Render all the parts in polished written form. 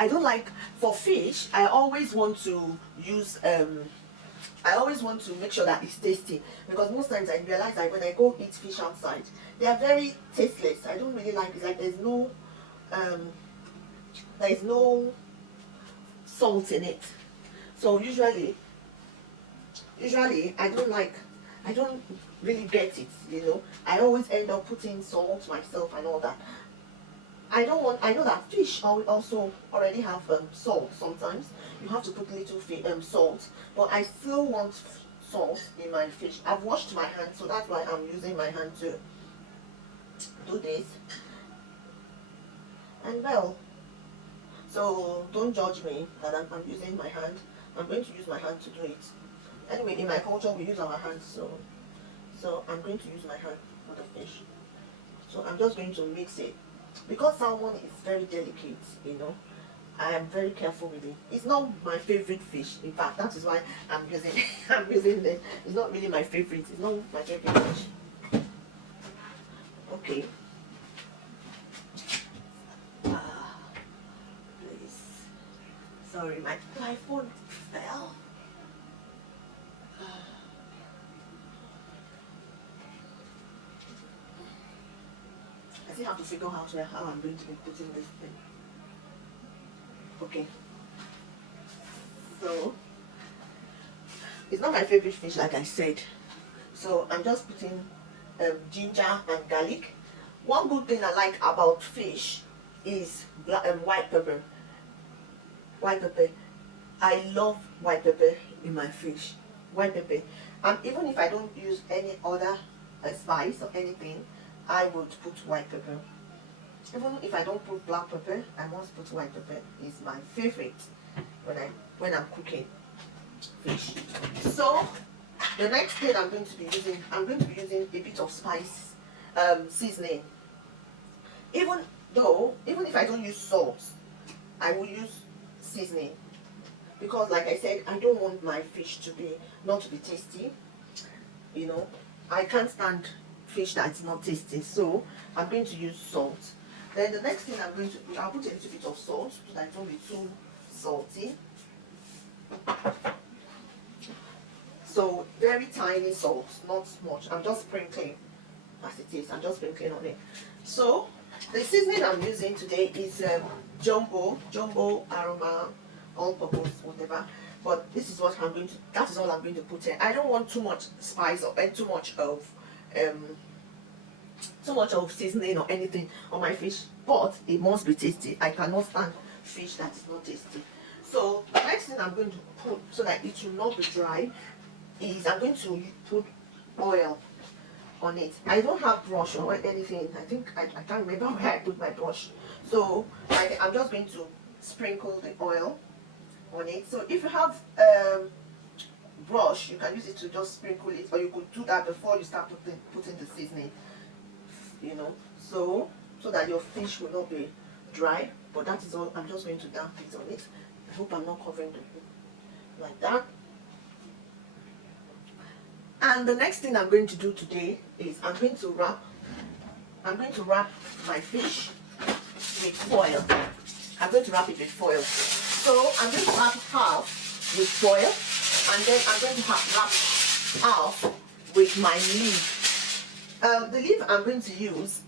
I don't like, for fish, I always want to use I always want to make sure that it's tasty, because most times I realize that when I go eat fish outside, they are very tasteless. I don't really like it. Like um, there's no salt in it. So usually I don't really get it. I always end up putting salt myself and all that. I know that fish also already have salt. Sometimes you have to put little salt, but I still want salt in my fish. I've washed my hands, so that's why I'm using my hand to do this. And well, so don't judge me that I'm using my hand. I'm going to use my hand to do it. Anyway, in my culture we use our hands, so I'm going to use my hand for the fish. So I'm just going to mix it. Because salmon is very delicate, I am very careful with it. It's not my favorite fish. In fact, that is why I'm using I'm using it. It's not really my favorite. It's not my favorite fish. Okay. Please. Sorry, my phone fell. I still have to figure out how I'm going to be putting this thing. Okay. So it's not my favorite fish, like I said. So I'm just putting ginger and garlic. One good thing I like about fish is white pepper. White pepper. I love white pepper in my fish. White pepper. And even if I don't use any other spice or anything, I would put white pepper. Even if I don't put black pepper, I must put white pepper. It's my favorite when I'm cooking fish. So the next thing I'm going to be using a bit of spice seasoning. Even if I don't use salt, I will use seasoning, because like I said, I don't want my fish not to be tasty. I can't stand fish that's not tasty, so I'm going to use salt. Then the next thing I'm going to do, I'll put a little bit of salt so that it won't be too salty. So very tiny salt, not much. I'm just sprinkling as it is. I'm just sprinkling on it. So the seasoning I'm using today is jumbo aroma, all-purpose, whatever. But this is what that is all I'm going to put in. I don't want too much spice or too much of seasoning or anything on my fish, but it must be tasty. I cannot stand fish that is not tasty. So the next thing I'm going to put, so that it will not be dry, is I'm going to put oil on it. I don't have brush or anything. I think I can't remember where I put my brush. So I'm just going to sprinkle the oil on it. So if you have brush, you can use it to just sprinkle it, or you could do that before you start putting the seasoning. So that your fish will not be dry. But that is all. I'm just going to damp it on it. I hope I'm not covering the like that. And the next thing I'm going to do today is I'm going to wrap my fish with foil. I'm going to wrap it with foil. So I'm going to wrap half with foil, and then I'm going to wrap half with my leaf. The leaf I'm going to use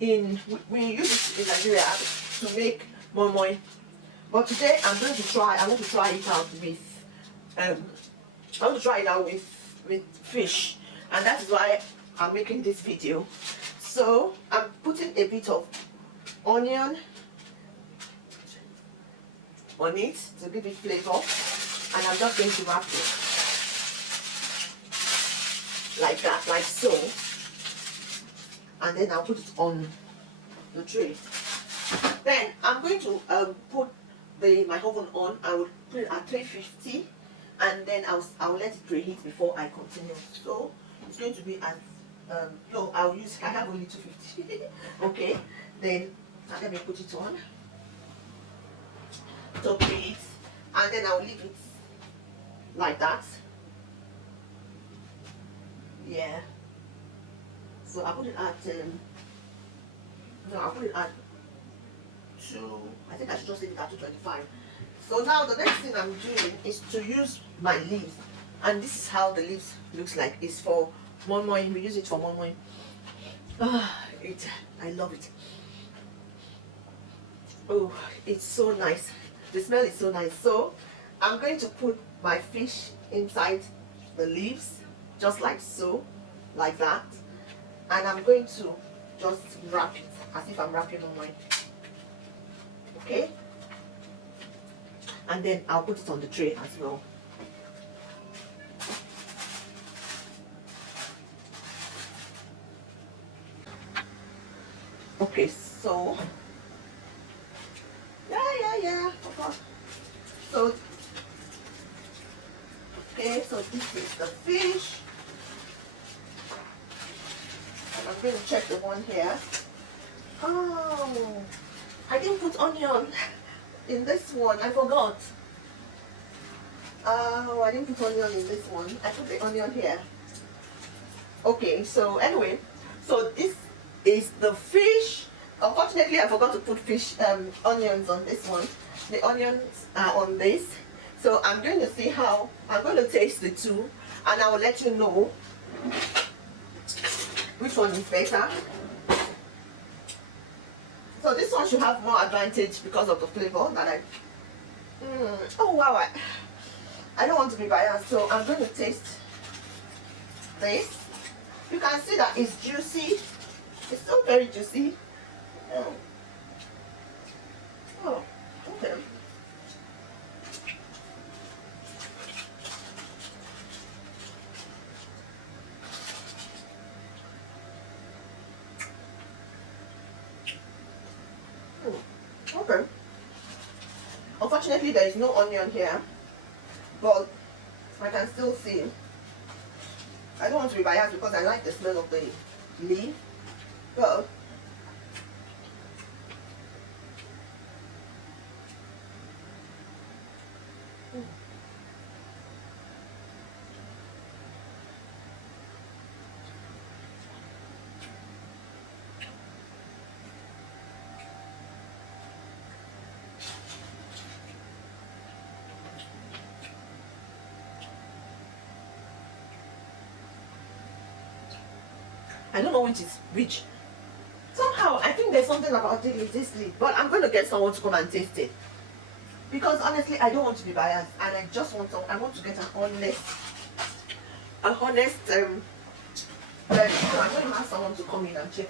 we use it in Nigeria to make moi moi. But today I want to try it out with fish, and that is why I'm making this video. So I'm putting a bit of onion on it to give it flavor, and I'm just going to wrap it like that, like so, and then I'll put it on the tray. Then I'm going to put my oven on. I will put it at 350, and then I'll let it preheat before I continue. So it's going to be at no, I have only 250. Okay, then let me put it on to preheat, and then I'll leave it like that. Yeah. So I put it at I think I should just leave it at 225. So now the next thing I'm doing is to use my leaves. And this is how the leaves looks like. It's for moi moi. We use it for moi moi. I love it. Oh, it's so nice. The smell is so nice. So I'm going to put my fish inside the leaves, just like so, like that. And I'm going to just wrap it as if I'm wrapping on mine. Okay? And then I'll put it on the tray as well. Okay, so yeah. Okay. So this is the fish. And I'm going to check the one here. Oh, I didn't put onion in this one. I forgot. Oh, I didn't put onion in this one. I put the onion here. Okay, so anyway, so this is the fish. Unfortunately, I forgot to put onions on this one. The onions are on this. So I'm going to see how, I'm going to taste the two, and I will let you know which one is better. So this one should have more advantage because of the flavor that oh wow, I don't want to be biased, so I'm going to taste this. You can see that it's juicy. It's still very juicy. Oh, okay. Okay. Unfortunately, there is no onion here, but I can still see. I don't want to be biased because I like the smell of the leaf, but I don't know which is which. Somehow, I think there's something about it with this leaf, but I'm going to get someone to come and taste it. Because honestly, I don't want to be biased, and I just want to, I want to get an honest verdict. So I'm going to ask someone to come in and check.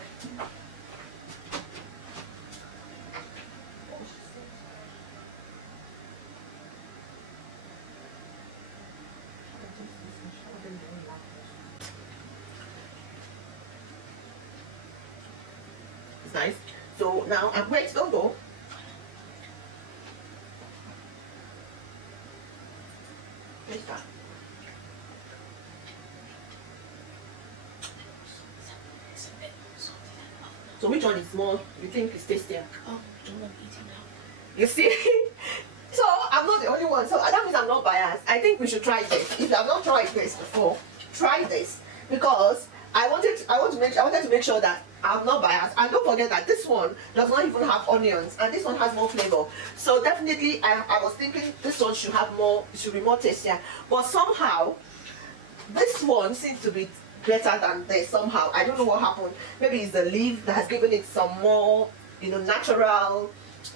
It's nice. So now I'm wait, don't go. Taste that. So which one is more, you think is tastier? Oh, don't want eating now. You see? So I'm not the only one. So that means I'm not biased. I think we should try this. If you have not tried this before, try this. Because I wanted to make sure that I'm not biased. And don't forget that this one does not even have onions, and this one has more flavor. So definitely I was thinking this one should have more, it should be more tastier. But somehow this one seems to be better than this somehow. I don't know what happened. Maybe it's the leaf that has given it some more, natural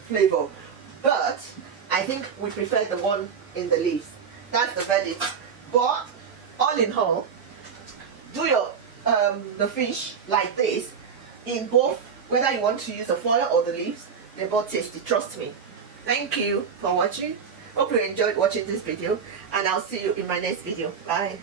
flavor. But I think we prefer the one in the leaves. That's the verdict. But all in all, do your the fish like this in both, whether you want to use the foil or the leaves. They're both tasty, trust me. Thank you for watching. Hope you enjoyed watching this video, and I'll see you in my next video. Bye.